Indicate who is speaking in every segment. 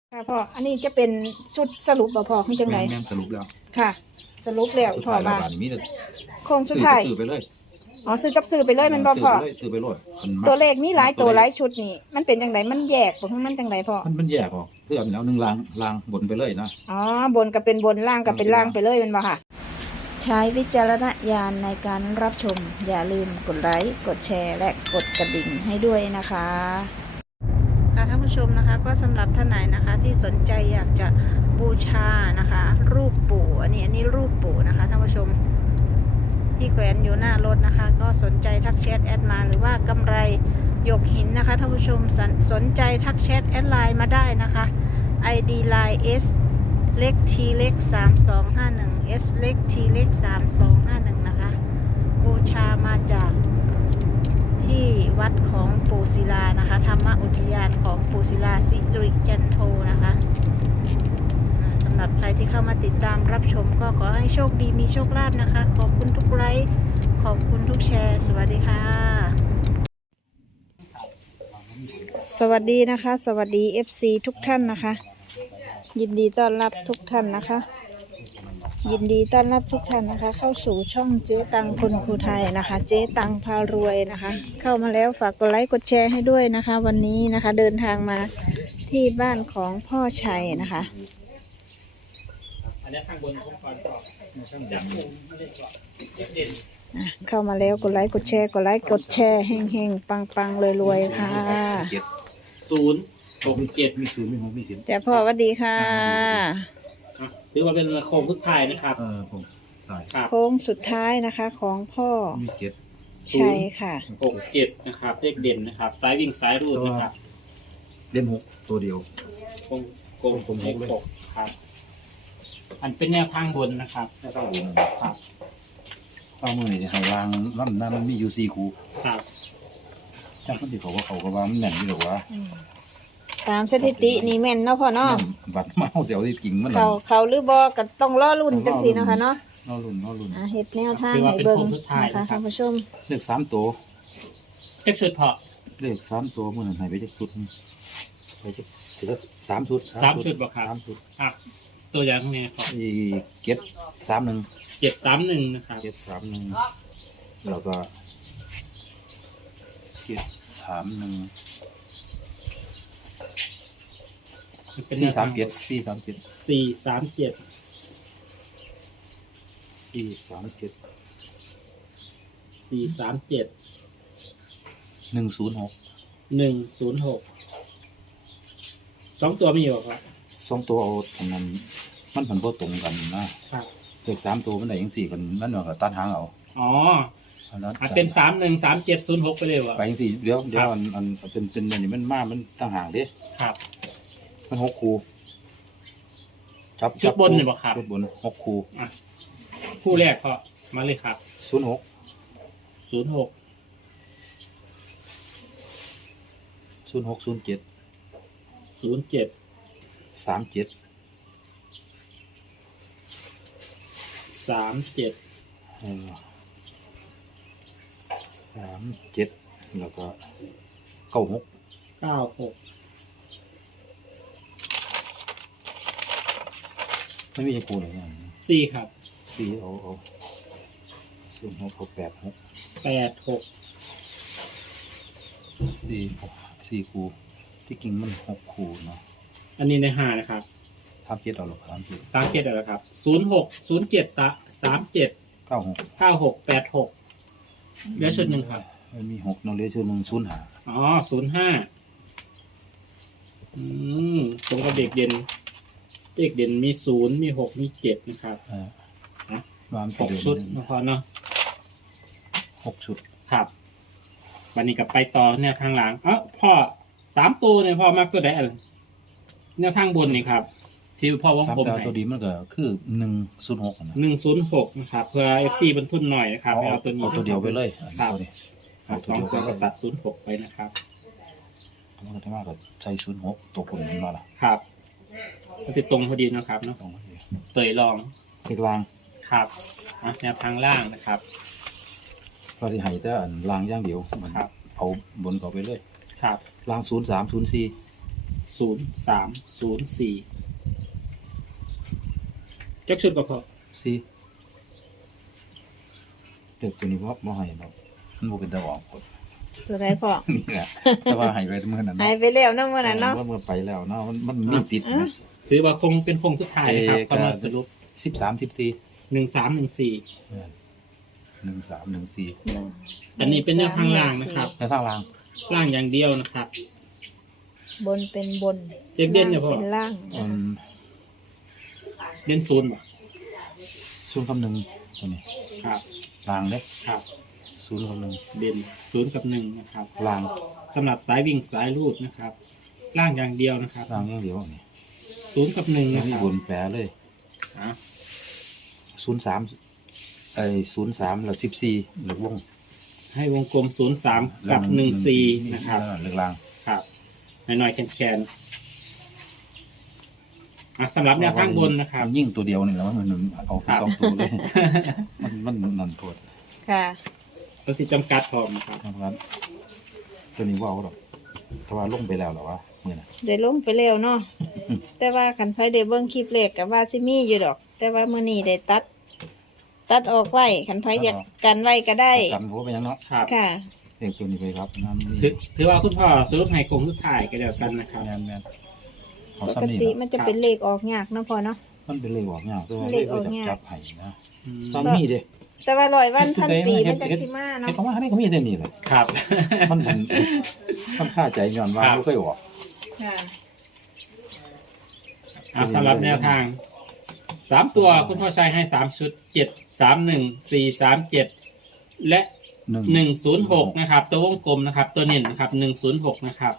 Speaker 1: ค่ะพ่ออันนี้จะเป็นชุดสรุปบ่พ่อคือจังได๋
Speaker 2: แม่นสรุปแล้ว
Speaker 1: ค่ะ สรุปแล้ว
Speaker 2: สุด
Speaker 1: พ่อ
Speaker 2: ท้ายแล้ว
Speaker 1: ว่า
Speaker 2: บาดนี้มีแต่
Speaker 1: โค้งสุดท้าย
Speaker 2: ซื้อไปเลย
Speaker 1: อ๋อซื้อกับซื้อไปเลยแมันบ่พ่อ
Speaker 2: ซื้อไปเลยคันมัก
Speaker 1: ตัวเลขมีหลายตัวหลายชุดนี่มันเป็นจังไดมันแยกบ่คือมันจังไดพ่อ
Speaker 2: มันแยกออกคือเอาแล้ว1ลางบนไปเลยนะ
Speaker 1: อ๋อบนก็เป็นบนล่างก็เป็นล่างไปเลยแมันบ่ค่ะ ใช้วิจารณญาณในการรับชมอย่าลืมกดไลค์กดแชร์และกดกระดิ่งให้ด้วยนะคะค่ะท่านผู้ชมนะคะก็สำหรับท่านไหนนะคะที่สนใจอยากจะบูชานะคะ รูปปู่อันนี้รูปปู่นะคะท่านผู้ชมที่แขวนอยู่หน้ารถนะคะก็สนใจทักแชทแอดมาหรือว่ากำไรหยกหินนะคะท่านผู้ชมสนใจทักแชทแอดไลน์มาได้นะคะ ID line S เล็ก T เล็ก3251 S เล็ก T เล็ก3251นะคะบูชามาจากที่วัดของปู่ศิลานะคะธรรมอุทยานของปู่ศิลาสิริจันโทนะคะสำหรับใครที่เข้ามาติดตามรับชมก็ขอให้โชคดีมีโชคลาภนะคะขอบคุณทุกไลค์ขอบคุณทุกแชร์สวัสดีค่ะสวัสดีนะคะสวัสดี FC ทุกท่านนะคะยินดีต้อนรับทุกท่านนะคะยินดีต้อนรับทุกท่านนะคะเข้าสู่ช่องเจ๊ตังคนครูไทยนะคะเจ๊ตังพารวยนะคะเข้ามาแล้วฝากกดไลค์กดแชร์ให้ด้วยนะคะวันนี้นะคะเดินทางมาที่บ้านของพ่อชัยนะคะ
Speaker 3: อันนี้ข้างบนผมก่อนต่อจากมุมไม่ได้ก่อนเด่น
Speaker 1: เข้ามาแล้วกดไลค์กดแชร์กดไลค์กดแชร์เฮงๆปังๆรวยๆค่ะ
Speaker 3: 067
Speaker 2: มี0มี6มี7
Speaker 1: แต่พ่อสวัสดีค่ะ
Speaker 3: ถือว่าเป็นโครงทุกทายนะครับ
Speaker 2: ผมตาย
Speaker 3: ครับ
Speaker 1: โค้งสุดท้ายนะคะของพ่อ
Speaker 2: มี7
Speaker 1: ชัยค่ะ
Speaker 3: 67นะครับเลขเด่นนะครับสายวิ่งสายรูดนะครับ
Speaker 2: เล่น6ตัวเดียว
Speaker 3: โกงเลข6ครับอันเป็นแนวทางบนนะครับ
Speaker 2: แล้วก็วน
Speaker 3: ครับ
Speaker 2: เอามือนี่ให้วางลำนั้นมันมีอยู่4คู่
Speaker 3: ครับ
Speaker 2: จักมันสิเขาก็ว่ามันแน่นอยู่หรอกว่า
Speaker 1: ตามสถิตินี่แม่นเนาะพ่อเนาะ
Speaker 2: บัดเมาเดี๋ยวที่จริงมัน
Speaker 1: เขาหรือบอก็ต้องรอรุ่นจังสีเนาะค่ะเนาะ
Speaker 2: นอรุ่น
Speaker 1: เฮ็ดแนวทางให้เบิ่งนะคะท่านผู้ชม
Speaker 2: เลข3ตัว
Speaker 3: เจ็กสุดเพาะ
Speaker 2: เลข3ตัวมื้อนั้นให้ไปจักชุดนึงไปจัก3ชุด
Speaker 3: 3ชุดบอกครับ
Speaker 2: 3ชุด
Speaker 3: ครับ ตัวอย่างไงครับ
Speaker 2: อีเก็บ31
Speaker 3: 731นะครับ
Speaker 2: เก็บ31แล้วก็เก็บ31
Speaker 3: เป็นแนวทาง
Speaker 2: 437
Speaker 3: 437
Speaker 2: 106
Speaker 3: 106 2ตัวมีอยู่ครับ
Speaker 2: 2ตัวเอาอันนั้นมันผันบ่ตรงกันนะครับ เลข3ตัวมันได้จังซี่กันมันก็ตัดหางเอา
Speaker 3: อ๋อ
Speaker 2: อันนั้น
Speaker 3: อาจเป็น313706ไปเลยวะ
Speaker 2: ไปจังซี่เดี๋ยวอันเป็นอันนี้มันมามันต่างหากเด้
Speaker 3: ครับ
Speaker 2: มัน6คู่จับ
Speaker 3: ชุดบนนี่บ่ครับ
Speaker 2: ชุดบน6คู่
Speaker 3: คู่แรกก็มาเลยครับ
Speaker 2: 06
Speaker 3: 06
Speaker 2: 07
Speaker 3: 07
Speaker 2: 37
Speaker 3: 37
Speaker 2: 37แล้วก็96
Speaker 3: 96
Speaker 2: ไม่มีไอ้คู่ไหนเนี่ย
Speaker 3: 4ครับ
Speaker 2: 4เอา06เอา86
Speaker 3: 86
Speaker 2: 4คู่ที่จริงมัน6คู่เนาะ
Speaker 3: อันนี้ใน5นะครับ
Speaker 2: 37เอาหรอก37
Speaker 3: 37อะไรครับ06 07 37
Speaker 2: 96
Speaker 3: 96 86เหลือชุดหนึ่งครับ
Speaker 2: มันมี6น้องเหลือชุดหนึง05
Speaker 3: อ๋อ05ตรงกับเด็กเด่นมี0มี6มี7นะครับ
Speaker 2: วาง
Speaker 3: 6ชุดนะพอเนาะ
Speaker 2: 6ชุด
Speaker 3: ครับวันนี้กับไปต่อแนวทางหลังพ่อ3ตัวเนี่ยพ่อมากตัวใดอันแนวทางบนนี่ครับ ที่พ่อวง
Speaker 2: 3
Speaker 3: ผม
Speaker 2: ตัว
Speaker 3: ให้
Speaker 2: ตัวดีมันก็คือ106นะ
Speaker 3: 106นะครับเพื่อ FC บรรทุนหน่อยนะครับเอาตัวนี้
Speaker 2: เอาตัวเดียวไปเลยอัน
Speaker 3: ครับ
Speaker 2: ตัวนี้
Speaker 3: เอาสองตัวก็ตัด06ไปนะครับ
Speaker 2: มันก็ได้มากกว่าใช้06ตัวคนมันมาล่ะ
Speaker 3: ครับก็ติดตรงพอดีนะครับเนาะ
Speaker 2: ตรงนี้
Speaker 3: เตยลอง
Speaker 2: อีกลาง
Speaker 3: ครับแนวทางล่างนะครับ
Speaker 2: ก็ที่ให้แต่อันลางอย่างเดียวมัน
Speaker 3: ครับ
Speaker 2: เอาบนก็ไปเลย
Speaker 3: ครับ
Speaker 2: ลาง03 04
Speaker 3: 0304จักชุดก็พอ
Speaker 2: สี่เด็กตัวนี้ว่าบ่ให้เนาะมันบ่เป็นตะออกกด
Speaker 1: ตัวใดพ่อ
Speaker 2: นี่แหละแต่ว่าให้ไปเมื่อนั้น
Speaker 1: หาย
Speaker 2: เนาะ
Speaker 1: ไปแล้วเนาะมื้อนั้นเนาะ
Speaker 2: เมื่อไปแล้วเนาะมันมีติดนะ
Speaker 3: ถือว่าคงเป็นคงสุดท้ายนะครับ
Speaker 2: เอ่อ
Speaker 3: ก็มาสรุป
Speaker 2: 13 14
Speaker 3: 1314
Speaker 2: 1314
Speaker 3: อันนี้เป็นแนวทางล่างนะครับ
Speaker 2: แล้วทางล่าง
Speaker 3: ล่างอย่างเดียวนะครับ
Speaker 1: บนเป็นบน
Speaker 3: เด่นๆเนี่ยพ่อ
Speaker 1: เป็นล่าง
Speaker 3: เด่นศูนย์บ่
Speaker 2: 0 กับ 1ตัวนี้
Speaker 3: ครับ
Speaker 2: ล่างเด้
Speaker 3: ครับ
Speaker 2: 0 กับ
Speaker 3: เด่นศูนย์กับหนึ่งนะครับ
Speaker 2: 1ล่าง
Speaker 3: สำหรับสายวิ่งสายรูดนะครับ ล่างอย่างเดียวนะครับ
Speaker 2: ล่างอย่างเดียวนี่
Speaker 3: ศูนย์กับหนึ่ง
Speaker 2: แล้ว
Speaker 3: นะค
Speaker 2: มี
Speaker 3: รับบ
Speaker 2: นแปรเลย
Speaker 3: อ่ะ
Speaker 2: 0303แล้ว14แล้ววง
Speaker 3: ให้วงกลม03กับ14นะครับ
Speaker 2: เลือกล่าง
Speaker 3: ครับหน่อยๆแคนๆสำหรับแนวข้างบนนะครับ
Speaker 2: ยิ่งตัวเดียวนี่แหล้วมันเอาไป
Speaker 3: ครับ
Speaker 2: สองตัวเลย มันนั่นโทษ
Speaker 1: ค่ะ
Speaker 3: ประสิทธิ์จำกัดพร้อมนะครับ
Speaker 2: นะครับตัวนี้ว่าเอาหรอกแต่ว่าลงไปแล้วเหรอวะมือน่ะ
Speaker 1: ได้ลงไปแล้วเนาะแต่ว่าคันไผได้เบิ่งคลิปเลขก็ว่าสิมีอยู่ดอก แต่ว่ามื้อนี้ได้ตัดออกไว้คันไผอยากกันไว้ก็ได้
Speaker 2: กันหัวไปยังเนาะ
Speaker 3: ครับ
Speaker 1: ค่ะ
Speaker 2: เรียกตัวนี้ไปครับนั่นนี่
Speaker 3: ถือว่าคุณพ่อสรุปให้คงสุดท้ายก็เดียวกันนะครับ
Speaker 2: แมนเขา
Speaker 1: ปก
Speaker 2: ซ้ำนี่
Speaker 1: ติ
Speaker 2: ล่ะ
Speaker 1: มันจะเป็นเลขออกยากเนาะพ่อเนาะ
Speaker 2: มันเป็นเลขออกเงาตัว
Speaker 1: เล
Speaker 2: เล
Speaker 1: ข
Speaker 2: ข
Speaker 1: ออก
Speaker 2: ไป
Speaker 1: ยาก
Speaker 2: จับไห้นะ
Speaker 3: อืม
Speaker 2: ซ้ำนี่เด้
Speaker 1: แต่ว่า100 วันพันปี
Speaker 2: เฮ็
Speaker 1: มั
Speaker 2: ด
Speaker 1: นจัก
Speaker 2: เฮ็ด
Speaker 1: สิมา
Speaker 2: เฮ็
Speaker 1: เนาะ
Speaker 2: ดของว่าให้ก็มีแต่นี่แหละ
Speaker 3: ครับ
Speaker 2: มันค่าใจย้อนว่า
Speaker 3: ครับ
Speaker 2: บ่เคยออก
Speaker 1: ค่ะ
Speaker 3: สำหรับแนวทาง3ตัวคุณพ่อชัยให้3ชุด731 437และ 106นะครับตัววงกลมนะครับ ตัวเน้นนะครับ106นะครับ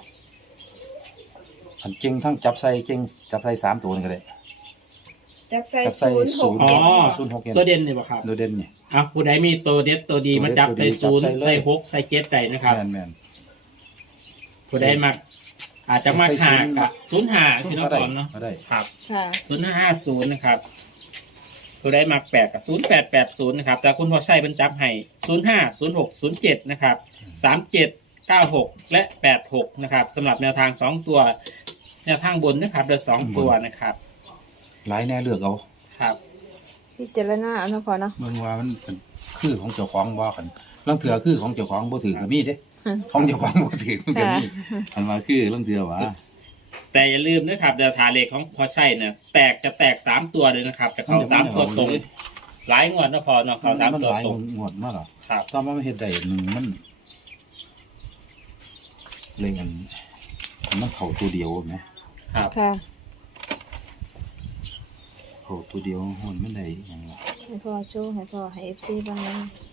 Speaker 2: อันเก่งทั้งจับใส่เก่งจับใส่3ตัวนี่ก็ได้
Speaker 1: จับใส่
Speaker 2: จับใส่
Speaker 1: 067
Speaker 3: อ๋อ
Speaker 2: 067
Speaker 3: ตัวเด่นนี่บ่ครับ
Speaker 2: โดยเด่นนี่
Speaker 3: ผู้ใดมีตัวเด็ดตัวดีมาจับใส่
Speaker 2: ตัวเด็ดตัวดีจับใส่
Speaker 3: 0
Speaker 2: เลย
Speaker 3: ใส่6ใส่7ได้นะครับ
Speaker 2: แม่น
Speaker 3: ผู้ใดมักอาจจะมาหากับ05พี่น้อง
Speaker 2: ก็ได้
Speaker 3: ก่อนเนาะ
Speaker 2: ก็ได้
Speaker 3: ครับ
Speaker 1: ค่ะ
Speaker 3: 0550นะครับผู้ใดมัก8กับ0880นะครับแต่คุณพ่อชัยเป็นจับให้05 06 07นะครับ37 96และ86นะครับสำหรับแนวทาง2ตัวแนวทางบนนะครับเดือ2ตัวนะครับ
Speaker 2: หลายแน่เลือกเอา
Speaker 3: ครับ
Speaker 1: พิจารณาเอาเนาะพ่อเนาะ
Speaker 2: เบิ่งว่ามันเป็นคือของเจ้าของว่ากันลางเถื่อคือของเจ้าของบ่ถือก็มีเด้ของเจ้าของบ่ถือมันก็มีอันว่าคือลางเถื่อว่า
Speaker 3: แต่อย่าลืมนะครับเดาทาเลขของพ่อชัยเนี่ยจะแตก3ตัวเลยนะครับจะเข้า3ตัวตรงหลายงวดนะพอเนาะเข้า3ตัว
Speaker 2: หลาย
Speaker 3: ตรง
Speaker 2: งวดมากอ่ะ
Speaker 3: ครับ
Speaker 2: ตอนมันเฮ็ดได้หนึงมันเลยอันมันเข้าตัวเดียวแหม
Speaker 3: ครับ
Speaker 1: ค่ะ
Speaker 2: เข้าตัวเดียวมันได้หยังวะ
Speaker 1: ให้พ่อโชว์ให้พ่อให้ FC บ้างนะ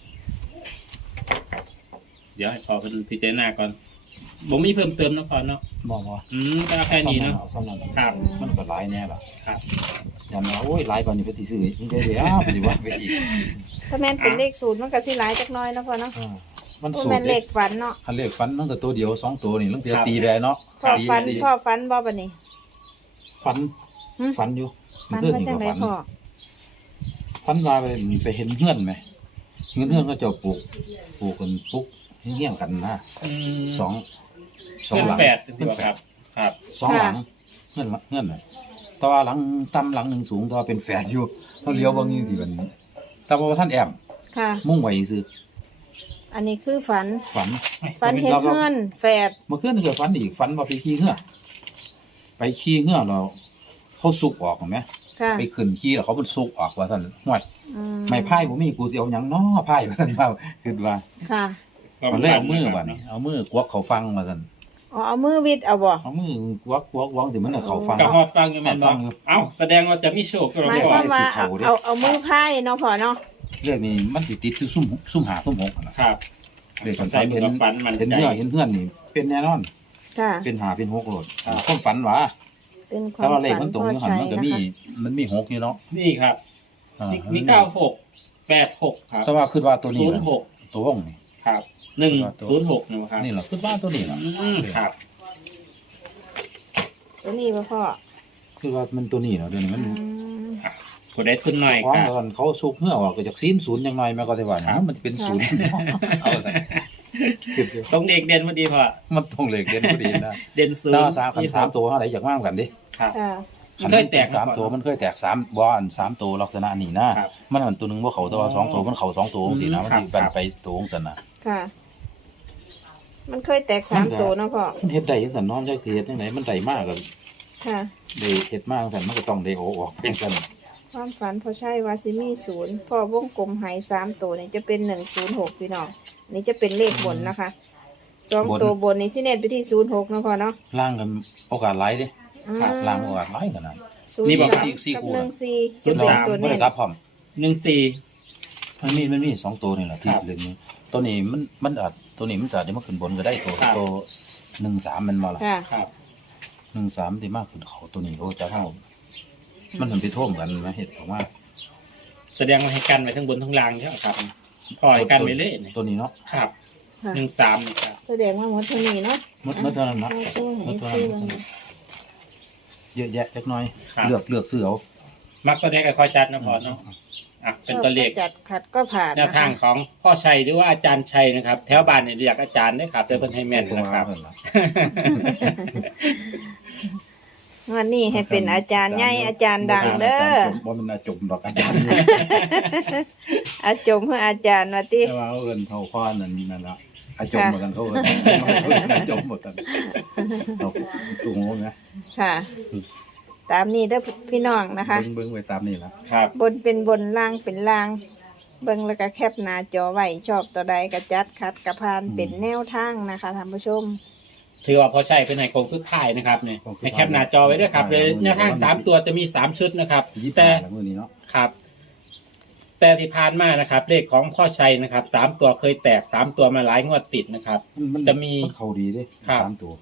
Speaker 3: เดี๋ยวให้พอเป็นพิจารณาก่อนผมมีเพิ่มเติมนะพอเนาะ
Speaker 2: บ่
Speaker 3: ก็แค่นี้เนาะ
Speaker 2: ซ้ำนั้น
Speaker 3: ครับ
Speaker 2: มันก็หลายแน่ล่ะ
Speaker 3: ครับ
Speaker 2: ยันว่าโอ้ยหลายกว่านี้ไปสิซื้ออีกมันก็เดี๋ยวสิว่าไปอีก
Speaker 1: ถ้าแม่นเป็นเลขศูนย์มันก็สิหลายจักหน้อยเนาะพ่อเนาะ
Speaker 2: มัน
Speaker 1: บ่
Speaker 2: สูต
Speaker 1: แม่
Speaker 2: ร
Speaker 1: นเลขฝันเนาะ
Speaker 2: คันเลขฟันมันก็ตัวเดียว2ตัวนี่ลางเถื่อตีแบเนาะ
Speaker 1: พ่อฝัน
Speaker 2: ตี
Speaker 1: พ่อฝันบ่บัดนี้
Speaker 2: ฝัน
Speaker 1: หึ
Speaker 2: ฝันอยู่
Speaker 1: ฝัน
Speaker 2: เมื่อ
Speaker 1: ว่า
Speaker 2: คื
Speaker 1: จั
Speaker 2: น
Speaker 1: งได
Speaker 2: นี่ก็ฝัน
Speaker 1: พ่อ
Speaker 2: ฝันว่าไปเห็นเฮือนไหมเฮือนก็จะปลูกกันปลูกเฮี้ยงกันนะสอง
Speaker 3: เพื่อน
Speaker 2: หลัง
Speaker 3: แฝด
Speaker 2: เพื่อนแฝ
Speaker 3: ครั
Speaker 2: ด
Speaker 3: บครับ
Speaker 2: สองหลังเฮือนน่ะแต่ว่าหลังต่ำหลังหนึ่งสูงแต่ว่าเป็นแฝดอยู่เขาเลี้ยวบางทีที่มันแต่ว่าท่านแอม
Speaker 1: ค่ะ
Speaker 2: มุ่งไว้ซื้อ
Speaker 1: อันนี้คือฝัน
Speaker 2: ฝัน
Speaker 1: ฝันเห็นเฮือนแฝด
Speaker 2: เมื่อคืนนี่ก็ฝันอีกฝันว่าไปขี่เฮือไปขี่เฮือเราเขาสุกออกเห็นไหม
Speaker 1: ค่ะ
Speaker 2: ไปขึ้นขี่แล้วเขาเป็นสุกออกว่าท่านห่วย
Speaker 1: อื
Speaker 2: ไม่พายผมมีกูสิเอาหยังน้อพายว่าท่านว่าคือว่า
Speaker 1: ค่ะ
Speaker 2: ตอนแรกเอามือว่ะนี่เอามือกวักเขาฟังว่าท่าน
Speaker 1: อ๋อเอามือวิดเอาบ่
Speaker 2: เอามือกวักที่มันน่ะเขาฟัง
Speaker 3: กับฮอดฟังอยู่แม่น
Speaker 2: ฟั
Speaker 3: บ่
Speaker 2: งอยู่
Speaker 3: เอ้าแสดงว่าจะมีโชคก็
Speaker 1: หมาย
Speaker 3: บ่
Speaker 1: ความว่า
Speaker 2: เขา
Speaker 1: เอา
Speaker 2: ดิ
Speaker 1: เอามือพายเนาะพ่อเนาะ
Speaker 2: เรื่องนี้มันติดคือซุ่มหาซุ่มหกนั่นล่ะ
Speaker 3: ครับ
Speaker 2: เรื่องกัน
Speaker 3: ใส่
Speaker 2: ฝัน
Speaker 3: บุ
Speaker 2: เห็น
Speaker 3: ญฝันมัน
Speaker 2: เห็น
Speaker 3: ใจ
Speaker 2: เพื่อนนี่เป็นแน่นอน
Speaker 1: ค่ะ
Speaker 2: เป็นหาเป็นหกโลด
Speaker 3: ครับ
Speaker 2: ความฝันหว่า
Speaker 1: เป็นควา
Speaker 2: ถ้าม ว่า
Speaker 1: ฝั
Speaker 2: เลขมัน
Speaker 1: น
Speaker 2: ตรง
Speaker 1: พ่อ
Speaker 2: อยู่หัน
Speaker 1: ชัย
Speaker 2: มันก็
Speaker 1: นะ
Speaker 2: มี
Speaker 1: คะ
Speaker 2: มันมีหกอยู่เนาะ
Speaker 3: นี่ครับ
Speaker 2: อ่า
Speaker 3: มี96 86ครับ
Speaker 2: แต่ว่าคือว่าตัวนี้ล่ะ
Speaker 3: 06
Speaker 2: ตัววงนี่
Speaker 3: ครับ106นะครับ
Speaker 2: นี่แหละคือว่าตัวนี้ล่ะ
Speaker 3: ครับ
Speaker 1: ตัวนี้บ่พ่อ
Speaker 2: คือว่ามันตัวนี้เนาะเดี๋ยวนี้มัน
Speaker 1: อืม
Speaker 3: ผู้ใดทุนหน่อย
Speaker 2: ของ
Speaker 3: ครับ
Speaker 2: เขาสุกเหื่อออกก็จากซีนศูนย์ยังไงแม่ก็ได้ว่านะมันจะเป็นศูนย์เอาซะ
Speaker 3: ตรงเด็กเด่นพอดีพอ
Speaker 2: มันตรงเลขเด่นพอดีนะ
Speaker 3: เด่นศูน
Speaker 2: ถ้า
Speaker 3: ย์
Speaker 2: สามตัวเท่าไหร่อยากมากกันดิ
Speaker 3: ครับ
Speaker 1: ค่ะ
Speaker 3: มันเคยแตก
Speaker 2: สามตัวมันเคยแตก3บ่อัน3ตัวลักษณะนี้นะครับ มันอันตัวหนึงบ่เข้าตัวสองตัวมันเข้า2ตัวจังซี่นะมัน
Speaker 3: ครับ
Speaker 2: สิกันไปตัวจังซั่นน่ะ
Speaker 1: ค่ะ มันเคยแตก3ตัวเนาะพ่อ
Speaker 2: มันเฮ็ดได้จังซั่นเนาะจักสิเฮ็ดจังไดมันได้มากก็
Speaker 1: ค่ะ
Speaker 2: ได้เฮ็ดมาจังซั่นมันก็ต้องได้โอออกไปจังซั่น
Speaker 1: ความฝันพอใช่วาซิมี0พ่อวงกลมหาย3ตัวนี่จะเป็น106พี่น้องนี่จะเป็นเลขบนนะคะ2ตัวบนนี่สิเน้นไปที่06เนาะพ่อเนาะ
Speaker 2: ล่างกันโอกาสหลายเด้
Speaker 3: ครับ
Speaker 2: ล่างโอกาสหลายขนาด
Speaker 3: นี่บอก
Speaker 1: 03
Speaker 2: อีกสี่
Speaker 1: กับ
Speaker 2: คู่
Speaker 1: 14จะเป็นตัว
Speaker 2: บ่
Speaker 1: เน้
Speaker 2: ได้
Speaker 1: น
Speaker 2: กลับพร้อม
Speaker 3: 14
Speaker 2: มันมี2ตัวนี่แหละที่
Speaker 3: ครับ
Speaker 2: เรื่องนี้ตัวนี้มันอาจตัวนี้มันอาจจะมาขึ้นบนก็ได้ตัว
Speaker 3: ครับ
Speaker 2: ตัว13มันมาล่ะ
Speaker 1: ค่ะ
Speaker 3: ครับ
Speaker 2: 13ที่มากขึ้นเขาตัวนี้โอ้จะเฮามันถึงไปท่วมกันมาเฮ็ดออกมา
Speaker 3: แสดงว่าให้กันไว้ทั้งบนทั้งล่างใช่ไหมครับพอให้กันไว้เลยเนี่ย
Speaker 2: ตัวนี้เนาะ
Speaker 3: ครับ
Speaker 1: ค่ะ
Speaker 3: 13นี่ครับ
Speaker 1: แสดงว่าหมดเท่านี้เนาะ
Speaker 2: มันเท่านั้นเนาะ
Speaker 1: เอาช่วย
Speaker 2: มัน
Speaker 1: ให้
Speaker 2: เท่า
Speaker 1: ชื่
Speaker 2: นั้
Speaker 1: อน มัน
Speaker 2: เยอะแยะจักหน่อย
Speaker 3: ครับ
Speaker 2: เลือกซื้อเอา
Speaker 3: มักตัวได้ก็คอยจัดนะพอเนาะอ่ะเป็นตัวเลข
Speaker 1: จัดขัดก็ผ่าน
Speaker 3: แนว
Speaker 1: นะ
Speaker 3: ทาง
Speaker 1: คะ
Speaker 3: ของพ่อชัยหรือว่าอาจารย์ชัยนะครับ แถวบ้านเนี่ยเรียกอาจารย์ได้ครับแต่เป็นให้แม่นนะครับ
Speaker 1: วันนี้ให้เป็นอาจารย์ใหญ่อาจารย์ดังเด้อ
Speaker 2: บ่แม่นอาจมดอกอาจารย์
Speaker 1: อาจมเพื่ออาจารย์ว่าติ
Speaker 2: แต่ว่าเอิ้นเท่าข้อนั่นล่ะอาจมเหมือนกันเขาเอิ้นอาจมหมดกันเอาตุ้งงนะ
Speaker 1: ค่ะ ตามนี้เด้อพี่น้องนะคะ
Speaker 2: เบิ่งไว้ตามนี้ล่ะ
Speaker 3: ครับ
Speaker 1: บนเป็นบนล่างเป็นล่าง เบิ่งแล้วก็แคปหน้าจอไว้ชอบตัวใดก็จัดคัดกระพานเป็นแนวทางนะคะท่านผู้ชม
Speaker 3: ถือว่าพ่อชัยเป็นในโครงสุดท้ายนะครับเนี่ยให้แคปหน้าจอไว้ด้วยครับเลยแนวทาง3ตัวจะมี3ชุดนะครับ
Speaker 2: 25
Speaker 3: แต่
Speaker 2: แล้วมื้อนี้เนาะ
Speaker 3: ครับ แต่ที่ผ่านมานะครับ เลขของพ่อชัยนะครับ3ตัวเคยแตก3ตัวมาหลายงวดติดนะครับ จะมี
Speaker 2: นเข้าดีเด้
Speaker 3: ครับ
Speaker 2: 3ตัว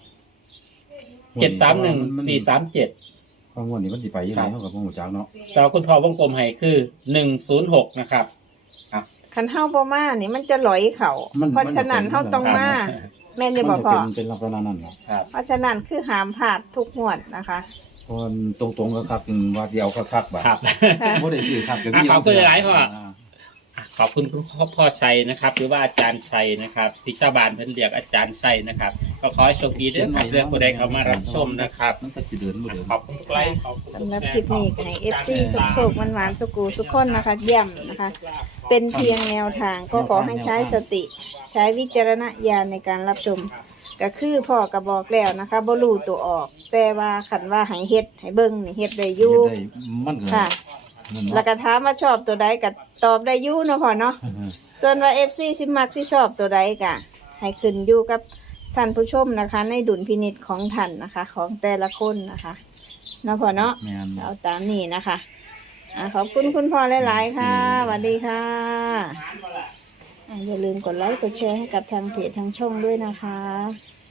Speaker 3: 731 437
Speaker 2: เพราะงวดนี้มันสิไปยังไงเฮาก็บ่ฮู้จักเนาะ
Speaker 3: แต่ว่าคุณพ่อวงกลมให้คือ106นะครับ
Speaker 1: คันเฮาบ่มานี่มันจะหลอยเขาเพราะฉะนั้นเฮาต้องมาแม่นจะบอกพ่อ
Speaker 2: มันเป็นลักษณะนั้นเนาะ
Speaker 3: ครับ
Speaker 1: เพราะฉะนั้นคือห้ามพลาดทุกงวดนะคะ
Speaker 2: เพราะมันตรงๆก็คักว่าเดียวก็คักบัด
Speaker 3: ครับ
Speaker 2: บ่ได้ซื้อคักก็
Speaker 3: อ่ะขอบคุณหลายๆพ่อ
Speaker 2: า
Speaker 3: ขอบคุณคุณพ่อชัยนะครับ หรือว่าอาจารย์ชัยนะครับที่ชาวบ้านเพิ่นเรียกอาจารย์ชัยนะครับ ก็ขอให้โชคดีด้วยครับเรื่องผู้ใดเข้ามารับชมนะครับ
Speaker 2: มันก็สิเดินบ่เดิน
Speaker 3: ขอบคุณทุกไลค์ขอบคุณ
Speaker 1: สำหรับคลิปนี้ก็ให้ FC โชคๆมันหวานๆสุกูสุกคนนะคะเยี่ยมนะคะ เป็นเพียงแนวทางก็ขอให้ใช้สติ ใช้วิจารณญาณในการรับชม ก็คือพ่อก็บอกแล้วนะคะบ่รู้ตัวออก แต่ว่าขันว่าให้เฮ็ดให้เบิ่งนี่เฮ็ดได้อยู่
Speaker 2: เฮ็ดได้มันก็
Speaker 1: ค่ะ
Speaker 2: นั่นเนาะ
Speaker 1: แล้วก็ถามว่าชอบตัวใดก็ตอบได้อยู่เนาะพ่อเนาะ ส่วนว่า FC สิมักสิชอบตัวใดก็ให้ขึ้นอยู่กับท่านผู้ชมนะคะ ในดุลพินิจของท่านนะคะ ของแต่ละคนนะคะเนาะพ่อเนาะ
Speaker 2: แม่น
Speaker 1: เอาตามนี้นะคะขอบคุณคุณพ่อหลาย ๆ ค่ะสวัสดีค่ะอย่าลืมกดไลค์กดแชร์ให้กับทางเพจทางช่องด้วยนะคะ